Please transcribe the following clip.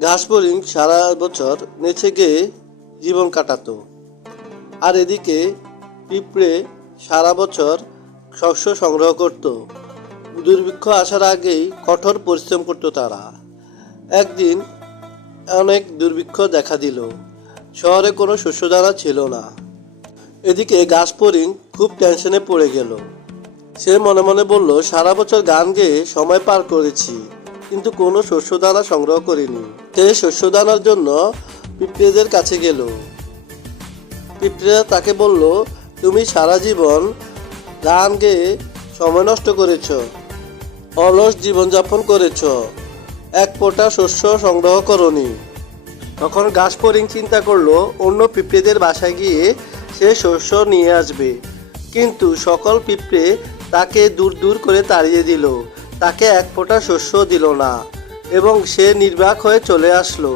ঘাসফড়িং সারা বছর নেচে গিয়ে জীবন কাটাতো। আর এদিকে পিঁপড়ে সারা বছর শস্য সংগ্রহ করত। দুর্ভিক্ষ আসার আগেই কঠোর পরিশ্রম করতো তারা। একদিন অনেক দুর্ভিক্ষ দেখা দিল। শহরে কোনো শস্যদানা ছিল না। এদিকে ঘাসফড়িং খুব টেনশনে পড়ে গেল। সে মনে মনে বলল, সারা বছর গান গেয়ে সময় পার করেছি। কিন্তু কোনো শস্যদানা সংগ্রহ করিনি। সে শস্যদানার জন্য পিঁপড়েদের কাছে গেল। পিঁপড়েরা তাকে বলল, তুমি সারা জীবন গান গেয়ে সময় নষ্ট করেছ, অলস জীবনযাপন করেছ, এক পোটা শস্য সংগ্রহ করনি। তখন ঘাসফড়িং চিন্তা করল, অন্য পিঁপড়েদের বাসায় গিয়ে সে শস্য নিয়ে আসবে। কিন্তু সকল পিঁপড়ে তাকে দূর দূর করে তাড়িয়ে দিল। তাকে এক ফোঁটা শস্য দিল না এবং সে নির্বাক হয়ে চলে আসলো।